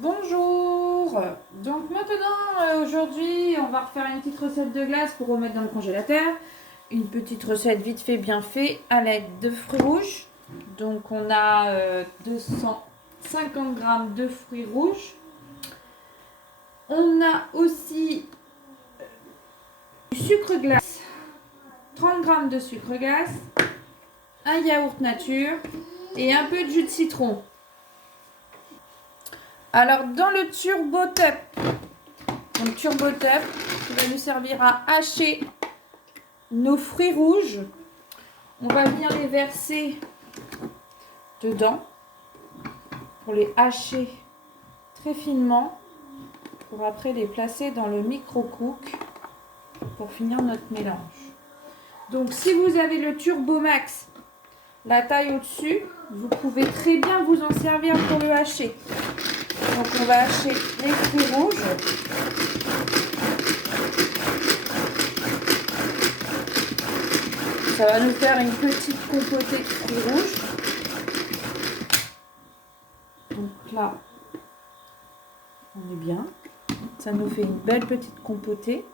Bonjour. Donc maintenant, aujourd'hui, on va refaire une petite recette de glace pour remettre dans le congélateur. Une petite recette vite fait, bien fait, à l'aide de fruits rouges. Donc on a 250 grammes de fruits rouges. On a aussi du sucre glace, 30 grammes de sucre glace, un yaourt nature et un peu de jus de citron. Alors dans le Turbo Top, donc Turbo Top, qui va nous servir à hacher nos fruits rouges, on va venir les verser dedans pour les hacher très finement pour après les placer dans le micro-cook pour finir notre mélange. Donc si vous avez le Turbo Max, la taille au-dessus, vous pouvez très bien vous en servir pour le hacher. Donc on va hacher les fruits rouges. Ça va nous faire une petite compotée de fruits rouges. Donc là, on est bien. Ça nous fait une belle petite compotée.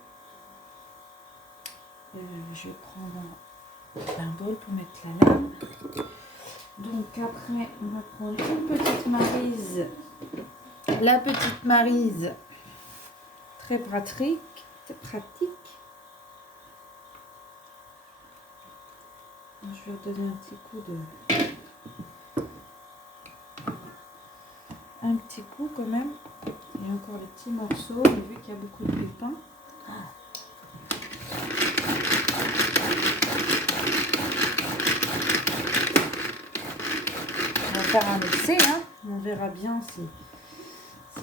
Je vais prendre un bol pour mettre la lame. Donc après, on va prendre une petite maryse. La petite maryse, très pratique. Je vais redonner un petit coup un petit coup quand même. Il y a encore les petits morceaux, vu qu'il y a beaucoup de pépins. On va faire un essai, hein. On verra bien si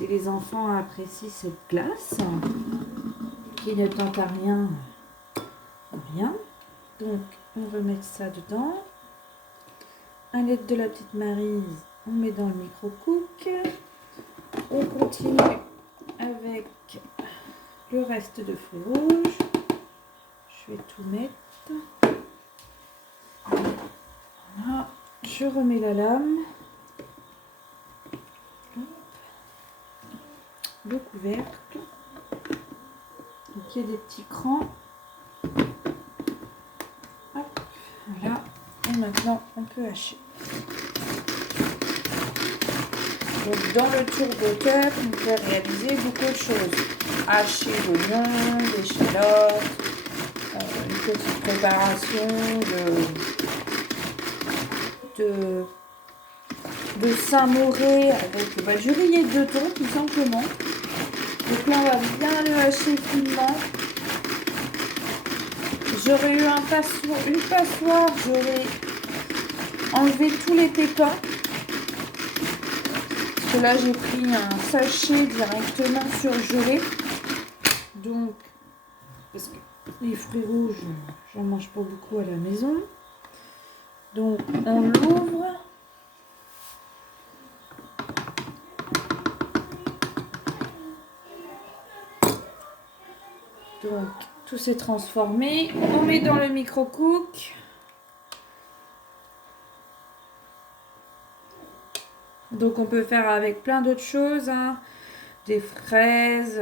les enfants apprécient cette glace, qui ne tente à rien. Bien. Donc, on va mettre ça dedans. À l'aide de la petite maryse, on met dans le micro-cook. On continue avec le reste de fruits rouges. Je vais tout mettre. Voilà. Je remets la lame. Le couvercle. Donc il y a des petits crans. Hop, voilà. Et maintenant, on peut hacher. Donc dans le Turbo Top, on peut réaliser beaucoup de choses. Hacher l'oignon, l'échalote, une petite préparation de Saint-Mauré avec du rillet de thon tout simplement. Donc là on va bien le hacher finement. J'aurais eu une passoire, j'aurais enlevé tous les pépins. Parce que là j'ai pris un sachet directement surgelé. Donc, parce que les fruits rouges, j'en mange pas beaucoup à la maison. Donc on l'ouvre. Donc tout s'est transformé. On met dans le micro-cook. Donc on peut faire avec plein d'autres choses, hein. Des fraises,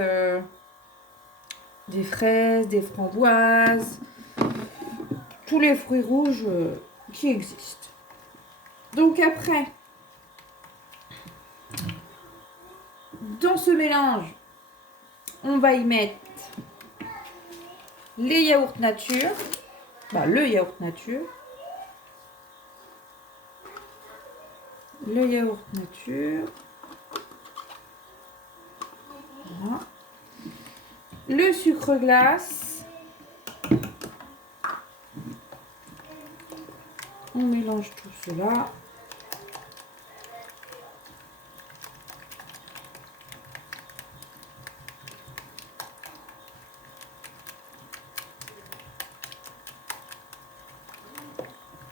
des framboises, tous les fruits rouges qui existent. Donc après, dans ce mélange, on va y mettre les yaourts nature, le yaourt nature, voilà. Le sucre glace, on mélange tout cela.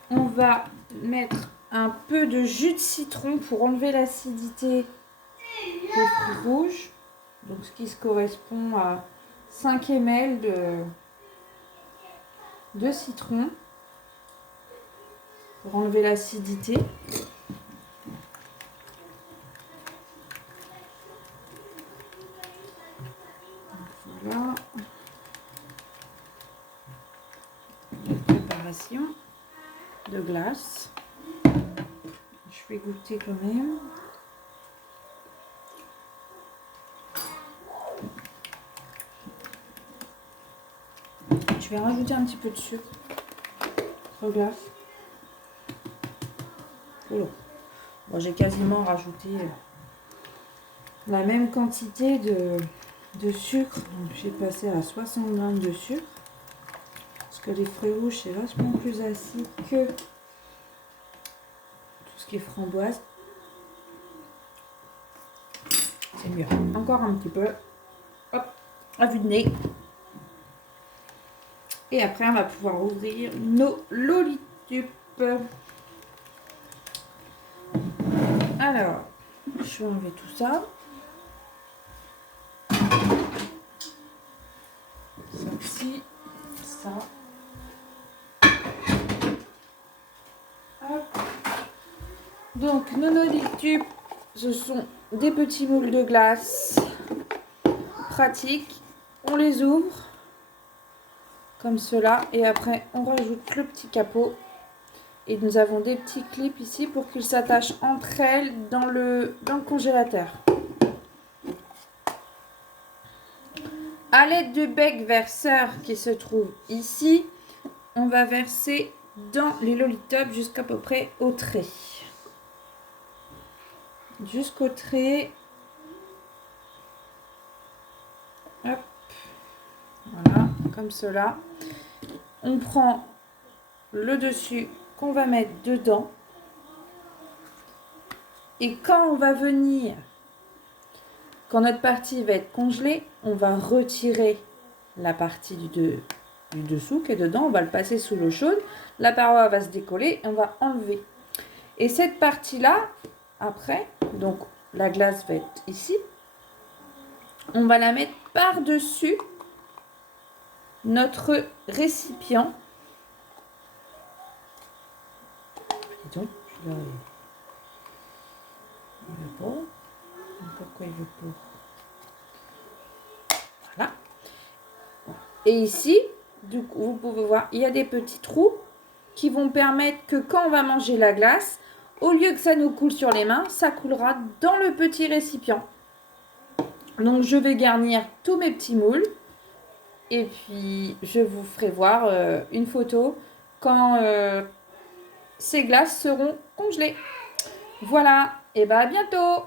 On va mettre un peu de jus de citron pour enlever l'acidité des fruits rouges. Donc ce qui se correspond à 5 ml de citron pour enlever l'acidité. préparation de glace. Je vais goûter quand même. Je vais rajouter un petit peu de sucre sur glace. Oh. Bon, j'ai quasiment rajouté la même quantité de sucre. Donc j'ai passé à 60 grammes de sucre. Parce que les fruits rouges, c'est vachement plus acide que tout ce qui est framboise. C'est mieux. Encore un petit peu. Hop, à vue de nez. Et après, on va pouvoir ouvrir nos lolitubes. Alors, je vais enlever tout ça. Ça-ci, ça. Hop. Donc, nos lolitubes, ce sont des petits moules de glace pratiques. On les ouvre comme cela et après, on rajoute le petit capot. Et nous avons des petits clips ici pour qu'ils s'attachent entre elles dans le congélateur. À l'aide du bec verseur qui se trouve ici, on va verser dans les lolitubes jusqu'à peu près au trait. Jusqu'au trait. Hop. Voilà, comme cela. On prend le dessus qu'on va mettre dedans. Et quand on va venir, quand notre partie va être congelée, on va retirer la partie du dessous qui est dedans. On va le passer sous l'eau chaude. La paroi va se décoller et on va enlever. Et cette partie-là, après, donc la glace va être ici. On va la mettre par-dessus notre récipient. Et donc, je l'ai... Il veut pas. Pourquoi il veut pas? Voilà. Et ici, du coup, vous pouvez voir, il y a des petits trous qui vont permettre que quand on va manger la glace, au lieu que ça nous coule sur les mains, ça coulera dans le petit récipient. Donc, je vais garnir tous mes petits moules. Et puis, je vous ferai voir une photo quand ces glaces seront congelées. Voilà, et bien à bientôt!